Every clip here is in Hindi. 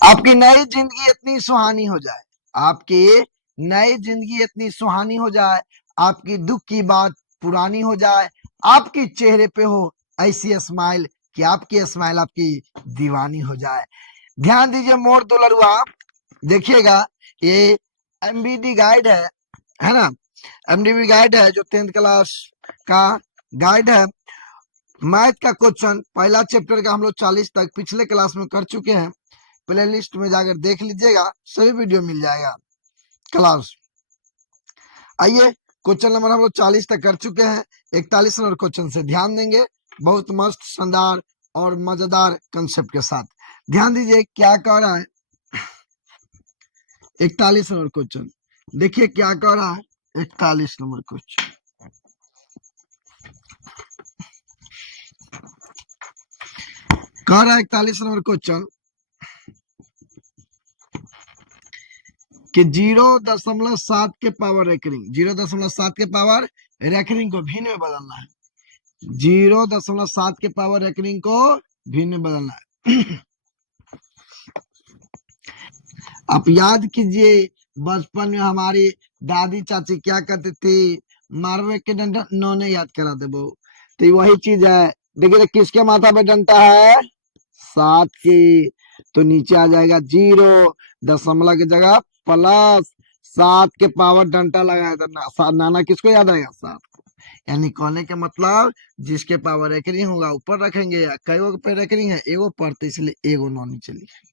आपकी नई जिंदगी इतनी सुहानी हो जाए, आपकी नई जिंदगी इतनी सुहानी हो जाए, आपकी दुख की बात पुरानी हो जाए, आपके चेहरे पे हो ऐसी स्माइल कि आपकी स्माइल आपकी दीवानी हो जाए। ध्यान दीजिए मोर दुलरुआ, देखिएगा ये एमबीडी गाइड है ना, एमडीबी गाइड है जो 10th क्लास का गाइड है। मैथ का क्वेश्चन पहला चैप्टर का हम लोग 40 तक पिछले क्लास में कर चुके हैं। प्ले लिस्ट में जाकर देख लीजिएगा, सभी वीडियो मिल जाएगा क्लास। आइए क्वेश्चन नंबर हम लोग 40 तक कर चुके हैं। 41 नंबर क्वेश्चन से ध्यान देंगे, बहुत मस्त शानदार और मजेदार कंसेप्ट के साथ। ध्यान दीजिए क्या कह रहा है 41 नंबर क्वेश्चन, देखिए क्या कह रहा है 41 नंबर क्वेश्चन। कह रहा है 41 नंबर क्वेश्चन कि 0.7 के पावर रेकरिंग, 0.7 के पावर रेकरिंग को भिन्न में बदलना है। 0.7 के पावर रेकरिंग को भिन्न में बदलना है। आप याद कीजिए बचपन में हमारी दादी चाची क्या कहते थे, मारवे के डंडा नौने याद करा दे वो, तो वही चीज है। देखिए किसके माथा पे डंडा है, 7 की, तो नीचे आ जाएगा 0 की जगह प्लस 7 के पावर डंडा लगाया था, नाना किसको याद आएगा 7। यानी कहने के मतलब जिसके पावर रेकरिंग होगा ऊपर रखेंगे, या कई पे रेकरिंग है एगो पर, तो इसलिए एगो नौ नीचे लिखेंगे।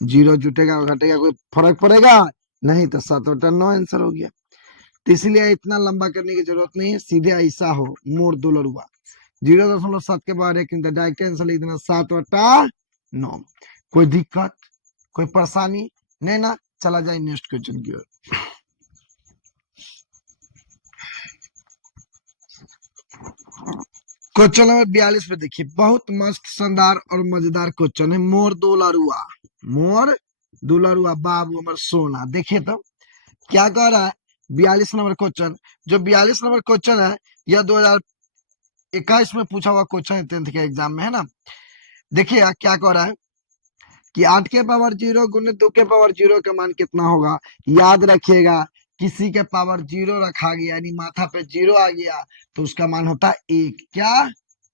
0 जुटेगा घटेगा कोई फर्क पड़ेगा नहीं, तो 7 बटा 9 आंसर हो गया। तो इसलिए इतना लंबा करने की जरूरत नहीं है, सीधे ऐसा हो मोर दुलरुआ 0.7 के बाद रेकरिंग डायरेक्ट आंसर लिख देना 7 बटा 9। कोई दिक्कत कोई परेशानी नहीं ना, चला जाए नेक्स्ट क्वेश्चन की ओर। क्वेश्चन नंबर 42 पे देखिए, बहुत मस्त शानदार और मजेदार क्वेश्चन है। मोर दुलरुआ, मोर दुलरुआ बाबू अमर सोना। देखिए तो क्या कह रहा है 42 नंबर क्वेश्चन। जो 42 नंबर क्वेश्चन है यह 2021 में पूछा हुआ क्वेश्चन है 10th के एग्जाम में, है ना। देखिए क्या कह रहा है कि 8 के पावर 0 गुने 2 के पावर 0 का मान कितना होगा। याद रखिएगा किसी के पावर 0 रखा गया यानी माथा पे 0 आ गया तो उसका मान होता है 1। क्या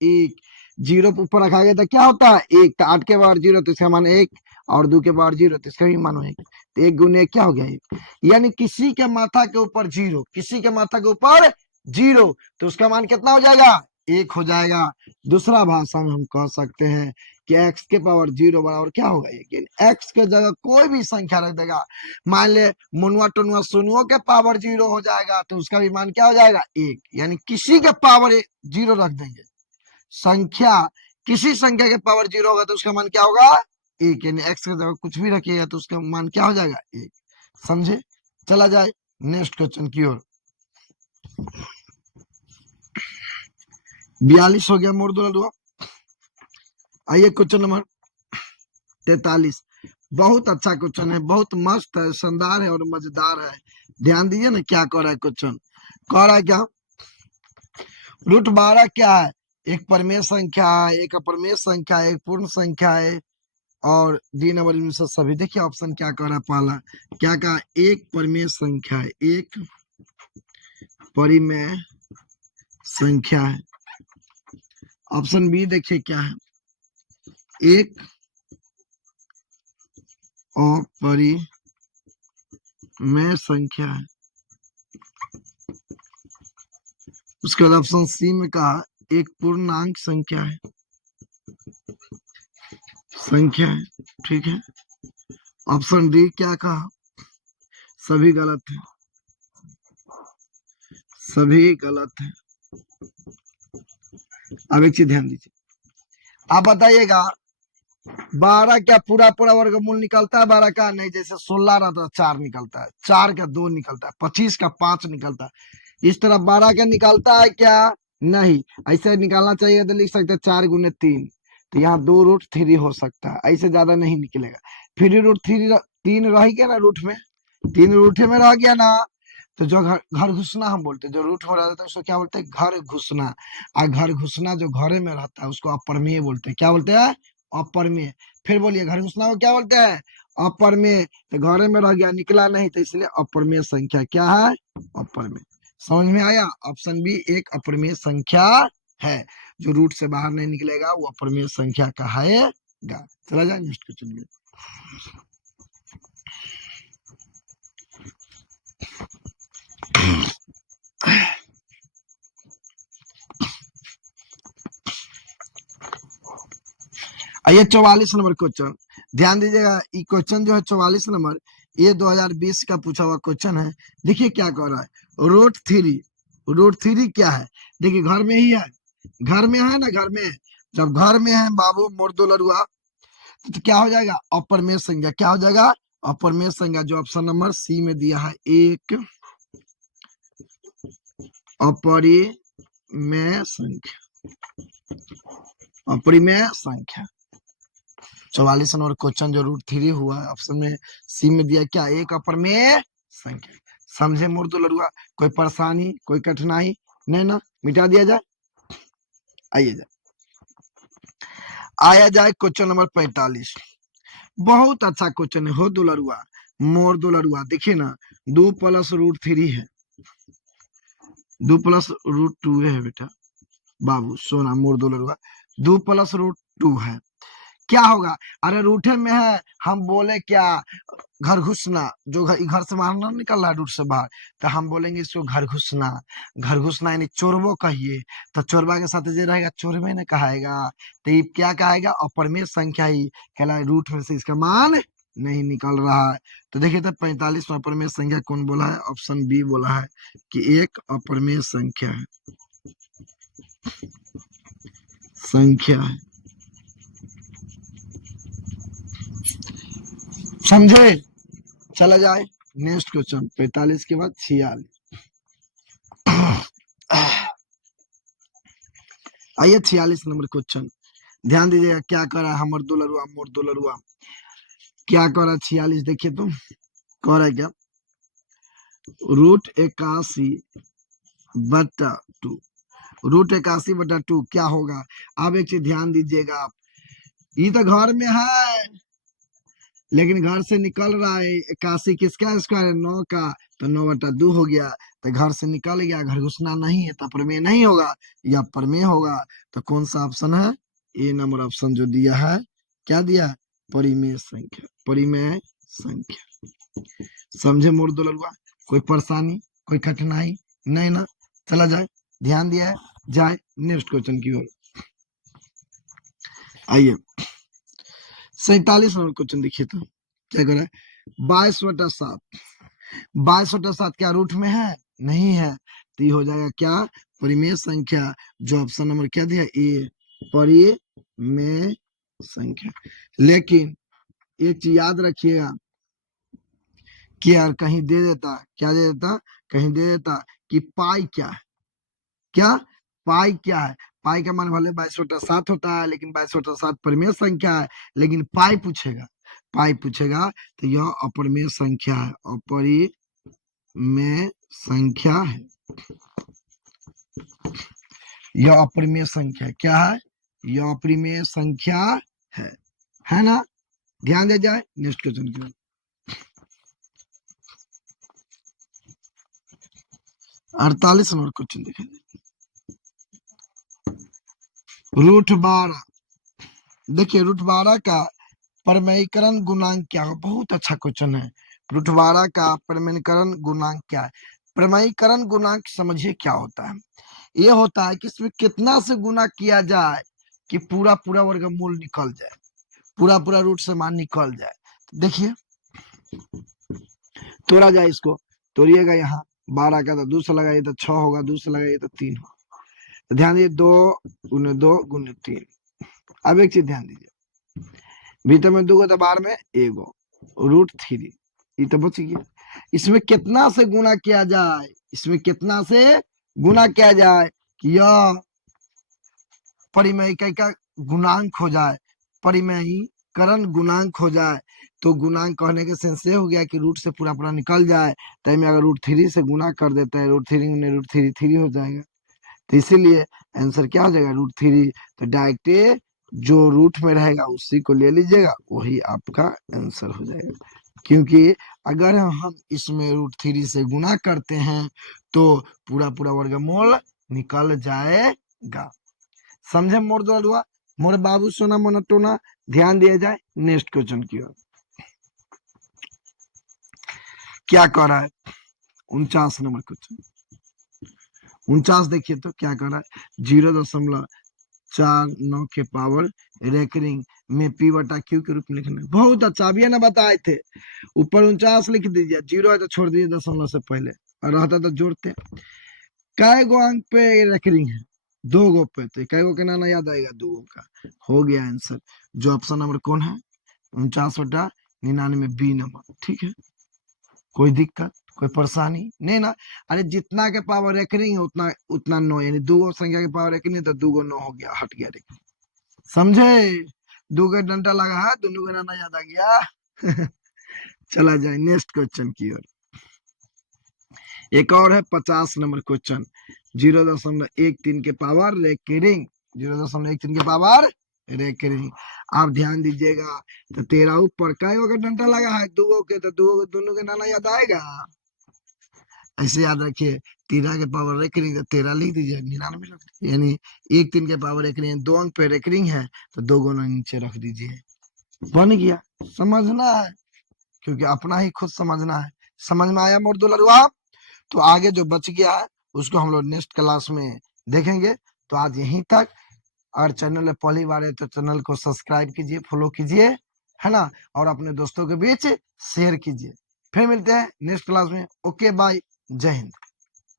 1, 0 ऊपर रखा गया तो क्या होता है 1। तो 8 के पावर 0 तो इसका मान 1, और 2 के पावर 0 तो इसका भी मान 1। तो 1 गुने 1 क्या हो गया 1। यानी किसी के माथा के ऊपर 0, किसी के माथा के ऊपर 0 तो उसका मान कितना हो जाएगा 1 हो जाएगा। दूसरा भाषा में हम कह सकते हैं कि x के पावर 0 बराबर क्या होगा 1। x के जगह कोई भी संख्या रख देगा, मान ले मुनुआ टनुआ सोनुओं के पावर 0 हो जाएगा तो उसका भी मान क्या हो जाएगा 1। यानी किसी के पावर 0 रख देंगे, संख्या किसी संख्या के पावर 0 होगा तो उसका मान क्या होगा 1। यानी x के जगह कुछ भी रखिएगा तो उसका मान क्या हो जाएगा 1। समझे, चला जाए नेक्स्ट क्वेश्चन की ओर। 42 हो गया मोर दुलरुआ। आइए क्वेश्चन नंबर 43, बहुत अच्छा क्वेश्चन है, बहुत मस्त है, शानदार है और मजेदार है। ध्यान दीजिए ना क्या कह रहा है क्वेश्चन। कह रहा है क्या, √12 क्या है, एक परमेय संख्या है, एक अपरमेय संख्या है, एक पूर्ण संख्या है और डी नंबर इनमें से सभी। देखिए ऑप्शन क्या कह रहा है, पहला क्या कहा, एक परमेय संख्या है, एक परिमेय संख्या है। ऑप्शन बी देखिए क्या है, एक अपरिमेय संख्या है। उसके बाद ऑप्शन सी में कहा एक पूर्णांक संख्या है, संख्या है, ठीक है। ऑप्शन डी क्या कहा, सभी गलत है, सभी गलत है। अब एक चीज ध्यान दीजिए, आप बताइएगा 12 क्या पूरा पूरा वर्गमूल निकलता है 12 का, नहीं। जैसे 16 रहता है 4 निकलता है, 4 का 2 निकलता है, 25 का 5 निकलता है। इस तरह 12 का निकलता है क्या, नहीं। ऐसे निकालना चाहिए तो लिख सकते हैं 4 गुने 3, तो यहाँ 2√3 हो सकता है, ऐसे ज्यादा नहीं निकलेगा। फिर √3 3 रह गया ना रूट में, 3 रूट में रह गया ना, तो जो घर घुसना हम बोलते हैं, जो रूट हो रहा था उसको क्या बोलते हैं घर घुसना। और घर घुसना जो घरे में रहता है उसको अपरमेय बोलते हैं, क्या बोलते हैं अपर में। फिर बोलिए घर घुसना को क्या बोलते हैं? अपर में। तो घरे में रह गया, निकला नहीं, तो इसलिए अपरमेय संख्या क्या है? अपर में। समझ में आया? ऑप्शन बी एक अपरमेय संख्या है, जो रूट से बाहर नहीं निकलेगा वो अपरमेय संख्या कहाएगा। चला जाए नेक्स्ट क्वेश्चन में। आइए 44 नंबर क्वेश्चन, ध्यान दीजिएगा। ये क्वेश्चन जो है 44 नंबर, ये 2020 का पूछा हुआ क्वेश्चन है। देखिए क्या कह रहा है, रूट थ्री। रूट थ्री क्या है? देखिए घर में ही है, घर में है ना, घर में। जब घर में है बाबू मोर दो लड़ुआ, तो क्या हो जाएगा? अपरमेय संख्या। क्या हो जाएगा? अपरमेय संख्या, जो ऑप्शन नंबर सी में दिया है, एक अपरिमेय संख्या। अपरिमेय संख्या 44 नंबर क्वेश्चन जो रूट थ्री हुआ है, ऑप्शन में सी में दिया क्या? एक अपरिमेय संख्या। समझे मूर्त लड़ुआ? कोई परेशानी, कोई कठिनाई नहीं ना? मिटा दिया जाए। आइए जाए, आया जाए क्वेश्चन नंबर 45। बहुत अच्छा क्वेश्चन है हो दुलरुआ, मोर दुलरुआ। देखिए ना, 2 प्लस रूट थ्री है, 2 प्लस रूट टू है बेटा बाबू सोना मोर दुलरुआ, 2 प्लस रूट टू है। क्या होगा? अरे रूठे में है, हम बोले क्या? घर घुसना। जो घर से बाहर ना निकल रहा है रूट से बाहर, तो हम बोलेंगे इसको घर घुसना। घर घुसना यानी चोरबो कहिए, तो चोरबा के साथ जो रहेगा चोरबे ने कहाएगा, तो ये क्या कहेगा? अपरमेय संख्या ही कहला। रूट में से इसका मान नहीं निकल रहा है। तो देखिए तो 45 में अपरमेय संख्या कौन बोला है? ऑप्शन बी बोला है कि एक अपरमेय संख्या है, संख्या है। समझे? चला जाए नेक्स्ट क्वेश्चन, 45 के बाद 46। आइए 46 नंबर क्वेश्चन, ध्यान दीजिएगा क्या कर रहा है हमर दुलरुआ मोर दुलरुआ। क्या कर रहा है 46? देखिए तो कह रहा है क्या? रूट 81 बटा 2। रूट 81 बटा 2 क्या होगा? अब एक चीज ध्यान दीजिएगा आप, ये तो घर में है, लेकिन घर से निकल रहा है। 81 किसका स्क्वायर है? 9 का, तो 9 बटा 2 हो गया। तो घर से निकल गया, घर घुसना नहीं है, तो प्रमेय नहीं होगा, या प्रमेय होगा। तो कौन सा ऑप्शन है? ए नंबर ऑप्शन जो दिया है, क्या दिया? परिमेय संख्या, परिमेय संख्या। समझे मोर दुलरुआ? कोई परेशानी, कोई कठिनाई नहीं ना? चला जाए, ध्यान दिया है, जाए नेक्स्ट क्वेश्चन की ओर। आइए 47 नंबर क्वेश्चन देखिए तो क्या कर रहा है? 22/7। 22/7 क्या रूट में है? नहीं है, तो ये हो जाएगा क्या? परिमेय संख्या, जो ऑप्शन नंबर क्या दिया? ए, परिमेय संख्या। लेकिन एक चीज याद रखिएगा कि यार कहीं दे देता, क्या दे देता? कहीं दे देता कि पाई क्या है? क्या पाई क्या है? पाई का मान भले 22/7 होता है, लेकिन 22/7 परिमेय संख्या है। लेकिन पाई पूछेगा, पाई पूछेगा, तो यह अपरिमेय संख्या है, अपरिमेय संख्या है। यह अपरिमेय संख्या क्या है? यह अपरिमेय संख्या है ना? ध्यान दे जाए नेक्स्ट क्वेश्चन की ओर। अड़तालीस नंबर क्वेश्चन देखें, रूट 12। देखिए रूट 12 का परमेयीकरण गुणांक क्या है? बहुत अच्छा क्वेश्चन है। रूट 12 का परमेयीकरण गुणांक क्या है? परमेयीकरण गुणांक समझिए क्या होता है? ये होता है कि इसमें कितना से गुना किया जाए कि पूरा पूरा वर्गमूल निकल जाए, पूरा पूरा रूट से मान निकल जाए। देखिए तोड़ा जाए, इसको तोड़िएगा, यहाँ 12 का तो 2 से लगाइए तो 6 होगा, 2 से लगाइए तो 3 होगा। तो ध्यान दीजिए 2 × 2 × 3। अब एक चीज ध्यान दीजिए, भीतर में 2 तो बाहर में 1, रूट 3, ये तो बच गया। इसमें कितना से गुना किया जाए? इसमें कितना से गुना किया जाए कि यह परिमेय का गुणांक हो जाए, परिमेयीकरण गुणांक हो जाए। तो गुणांक कहने के सेंस ये हो गया कि रूट से पूरा पूरा निकल जाए। तो में अगर रूट 3 से गुना कर देता है, रूट 3 में रूट 3 हो जाएगा। तो इसीलिए आंसर क्या हो जाएगा? रूट 3। तो डायरेक्ट जो रूट में रहेगा उसी को ले लीजिएगा, वही आपका आंसर हो जाएगा। क्योंकि अगर हम इसमें √3 से गुना करते हैं तो पूरा पूरा वर्गमूल निकल जाएगा। समझे मोर दुआ मोर बाबू सोना मोनटोना, ध्यान दिया जाए नेक्स्ट क्वेश्चन की ओर। क्या कह रहा है 49 नंबर क्वेश्चन। 49 देखिए तो क्या कर रहा है, 0.49 के पावर रेकरिंग में P/Q के रूप में लिखना है। बहुत अच्छा, अभी ना बताए थे, ऊपर 49 लिख दीजिए, 0 है तो छोड़ दीजिए दशमलव से पहले, और रहता तो जोड़ते। कै गो अंक पे रेकरिंग है, 2 गो पे, तो कै गो के नाना याद आएगा, 2 गो का। हो गया आंसर, जो ऑप्शन नंबर कौन है 49/99 बी नंबर। ठीक है, कोई दिक्कत कोई परेशानी नहीं ना। अरे जितना के पावर रेकरिंग है उतना उतना 9, यानी 2 गो संख्या के पावर रेकरिंग है तो 2 गो 9 हो गया, हट गया रेकरिंग। समझे, 2 का डंडा लगा है, दोनों का नाना याद आ गया। चला जाए नेक्स्ट क्वेश्चन की ओर। एक और है 50 नंबर क्वेश्चन, 0.13 के पावर रेकरिंग, 0.13 के पावर रेकरिंग। आप ध्यान दीजिएगा, तो 13 ऊपर कई गो का डंडा लगा है, 2 गो के, तो 2 दोनों के नाना याद आएगा। ऐसे याद रखिए, 13 के पावर रेकरिंग तो 13 लिख दीजिए, 99 रख दीजिए, यानी 1 3 के पावर रेकरिंग, 2 अंक पे रेकरिंग है तो 2 गुना नीचे रख दीजिए, बन गया। समझना है, क्योंकि अपना ही खुद समझना है। समझ में आया मोर दुलरुआ? तो आगे जो बच गया है उसको हम लोग नेक्स्ट क्लास में देखेंगे। तो आज यहीं तक। और चैनल में पहली बार है तो चैनल को सब्सक्राइब कीजिए, फॉलो कीजिए, है ना, और अपने दोस्तों के बीच शेयर कीजिए। फिर मिलते हैं नेक्स्ट क्लास में। ओके बाय, जय हिंद।